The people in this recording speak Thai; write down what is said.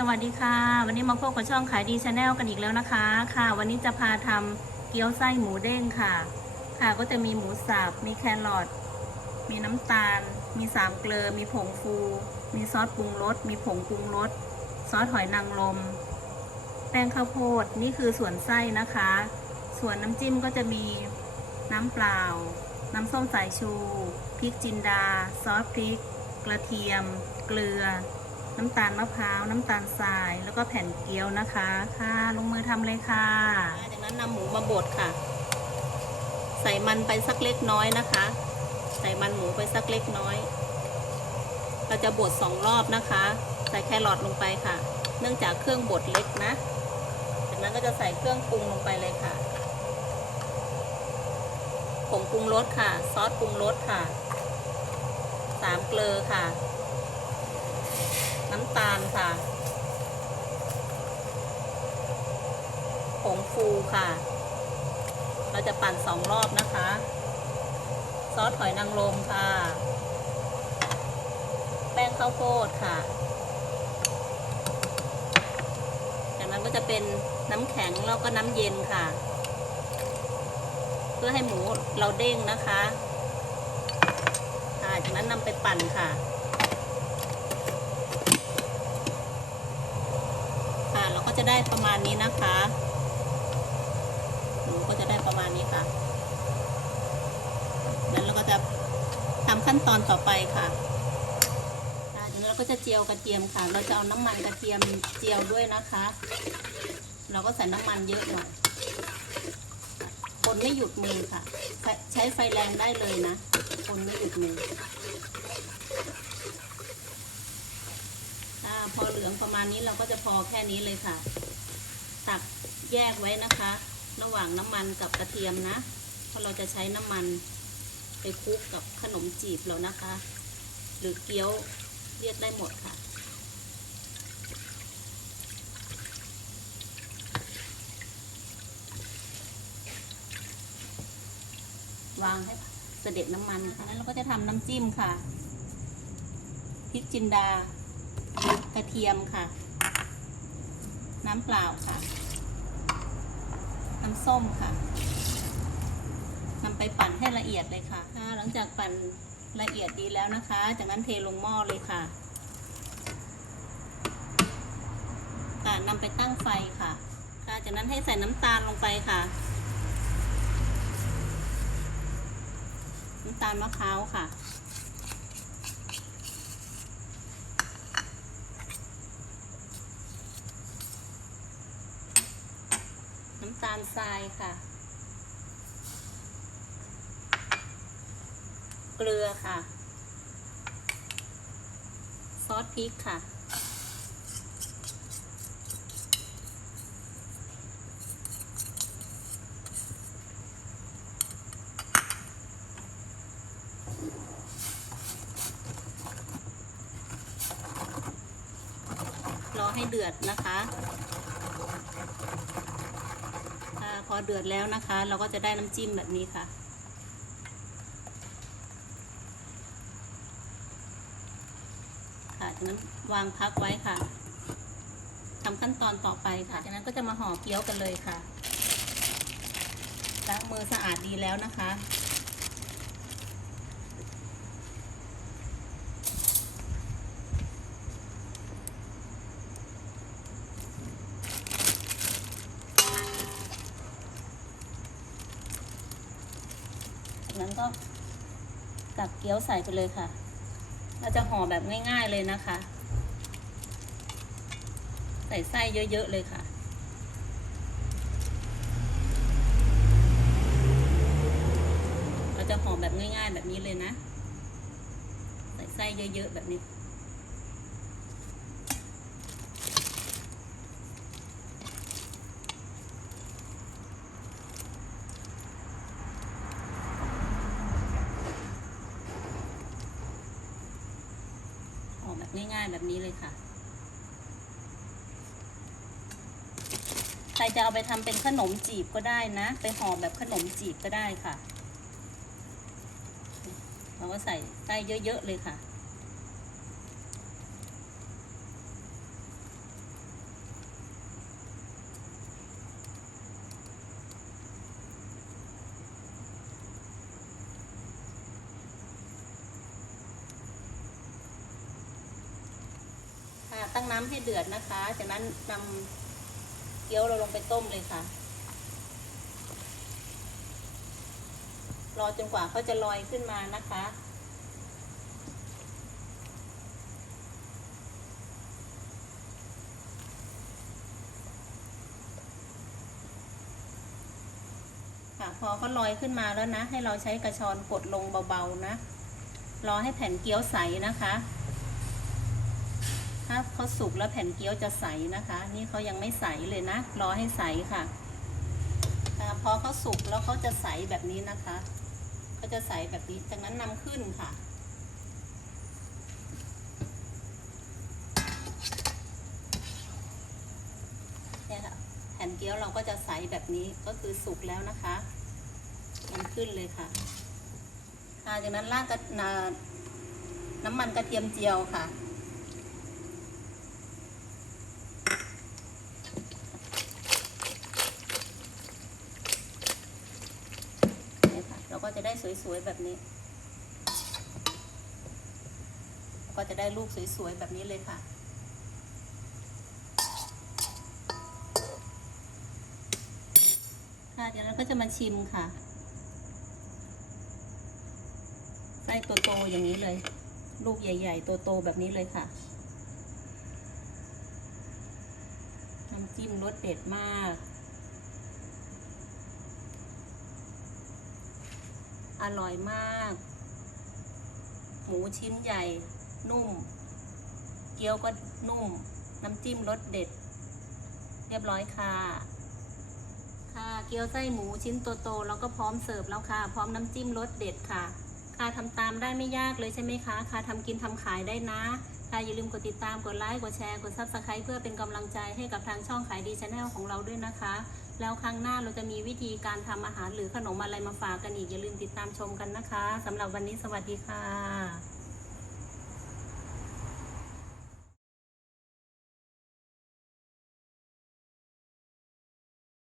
สวัสดีค่ะ วันนี้มาพบกับช่องขายดีชาแนลกันอีกแล้วนะคะ ค่ะ วันนี้จะพาทำเกี๊ยวไส้หมูเด้งค่ะ ค่ะก็จะมีหมูสับมีแครอทมีน้ำตาล มีสามเกลือ มีผงฟู มีซอสปรุงรสมีผงปรุงรสซอสหอยนางรมแป้งข้าวโพดนี่คือส่วนไส้นะคะ ส่วนน้ำจิ้มก็จะมีน้ำเปล่า น้ำส้มสายชูพริกจินดา ซอสพริก กระเทียม เกลือ น้ำตาลมะพร้าว น้ำตาลทราย แล้วก็แผ่นเกี๊ยวนะคะ ค่ะ ลงมือทำเลยค่ะ จากนั้นนำหมูมาบดค่ะ ใส่มันไปสักเล็กน้อยนะคะ ใส่มันหมูไปสักเล็กน้อย เราจะบดสองรอบนะคะ ใส่แครอทลงไปค่ะ เนื่องจากเครื่องบดเล็กนะ จากนั้นก็จะใส่เครื่องปรุงลงไปเลยค่ะ ผงปรุงรสค่ะ ซอสปรุงรสค่ะ สามเกลือค่ะ น้ำตาลค่ะผงฟูค่ะ เราจะปั่นสองรอบนะคะ ซอสหอยนางรมค่ะ แป้งข้าวโพดค่ะ จากนั้นก็จะเป็นน้ำแข็งแล้วก็น้ำเย็นค่ะ เพื่อให้หมูเราเด้งนะคะค่ะจากนั้นนำไปปั่นค่ะ ค่ะเราก็ จะได้ประมาณนี้นะคะหมูก็จะได้ประมาณนี้ค่ะนั้นเราก็จะทำขั้นตอนต่อไปค่ะจากนั้นเราก็จะเจียวกระเทียมค่ะ เราจะเอาน้ำมันกระเทียมเจียวด้วยนะคะ เราก็ใส่น้ำมันเยอะหน่อยคนไม่หยุดมือค่ะ ใช้ไฟแรงได้เลยนะคนไม่หยุดมือถ้าพ อเหลืองประมาณนี้เราก็จะพอแค่นี้เลยค่ะ ตักแยกไว้นะคะ ระหว่างน้ำมันกับกระเทียมนะ เพราะเราจะใช้น้ำมันไปคลุกกับขนมจีบเรานะคะ หรือเกี๊ยวเรียกได้หมดค่ะ วางให้เสด็จน้ำมันค่ะแล้วเราก็จะทำน้ำจิ้มค่ะพริกจินดา ระเทียมค่ะ น้ำเปล่าค่ะ น้ำส้มค่ะนำไปปั่นให้ละเอียดเลยค่ะ หลังจากปั่นละเอียดดีแล้วนะคะ จากนั้นเทลงหม้อเลยค่ะค่ะนำไปตั้งไฟค่ะ ค่ะ จากนั้นให้ใส่น้ำตาลลงไปค่ะ น้ำตาลมะพร้าวค่ะ น้ำตาลทรายค่ะ เกลือค่ะ ซอสพริกค่ะ รอให้เดือดนะคะอาพอ เดือดแล้วนะคะ เราก็จะได้น้ำจิ้มแบบนี้ค่ะ ค่ะจากนั้นวางพักไว้ค่ะทำขั้นตอนต่อไปค่ะ จากนั้นก็จะมาห่อเกี๊ยวกันเลยค่ะล้างมือสะอาดดีแล้วนะคะ ก็ตักเกี๊ยวใส่ไปเลยค่ะ เราจะห่อแบบง่าย ๆเลยนะคะ ใส่ไส้เยอะๆเลยค่ะเราจะห่อแบบง่ายๆแบบนี้เลยนะ ใส่ไส้เยอะๆแบบนี้ ออกแบบง่าย ๆแบบนี้เลยค่ะ ใครจะเอาไปทำเป็นขนมจีบก็ได้นะ ไปห่อแบบขนมจีบก็ได้ค่ะ เราก็ใส่ไส้เยอะๆเลยค่ะ ตั้งน้ำให้เดือดนะคะ จากนั้นนำเกี๊ยวเราลงไปต้มเลยค่ะ รอจนกว่าเขาจะลอยขึ้นมานะคะค่ะพอเขาลอยขึ้นมาแล้วนะ ให้เราใช้กระชอนกดลงเบาๆนะ รอให้แผ่นเกี๊ยวใสนะคะ ถ้าเขาสุกแล้วแผ่นเกี๊ยวจะใสนะคะ นี่เขายังไม่ใสเลยนะ รอให้ใสค่ะพอเขาสุกแล้วเขาจะใสแบบนี้นะคะเขาจะใสแบบนี้ จากนั้นนำขึ้นค่ะเนี่ยค่ะแผ่นเกี๊ยวเราก็จะใสแบบนี้ก็คือสุกแล้วนะคะนำขึ้นเลยค่ะจากนั้นราดกระน้ำมันกระเทียมเจียวค่ะ เนี่ยค่ะเราก็จะ ได้สวยๆแบบนี้ ก็จะได้ลูกสวยๆแบบนี้เลยค่ะ ค่ะเดี๋ยวเราก็จะมาชิมค่ะไส้ตัวโตอย่างนี้เลย ลูกใหญ่ ๆ ตัวโตแบบนี้เลยค่ะน้ำจิ้มรสเด็ดมาก อร่อยมาก หมูชิ้นใหญ่ นุ่ม เกี๊ยวก็นุ่ม น้ำจิ้มรสเด็ด เรียบร้อยค่ะ ค่ะเกี๊ยวไส้หมูชิ้นโตๆแล้วก็พร้อมเสิร์ฟแล้วค่ะ พร้อมน้ำจิ้มรสเด็ดค่ะ ค่ะทำตามได้ไม่ยากเลยใช่ไหมคะ ค่ะทำกินทำขายได้นะค่ะอย่าลืมกดติดตาม กดไลค์ กดแชร์ กดซับสไครต์เพื่อเป็นกำลังใจให้กับทางช่องขายดีชาแนลของเราด้วยนะคะ แล้วครั้งหน้าเราจะมีวิธีการทำอาหารหรือขนมอะไรมาฝากกันอีกอย่าลืมติดตามชมกันนะคะสำหรับวันนี้สวัสดีค่ะ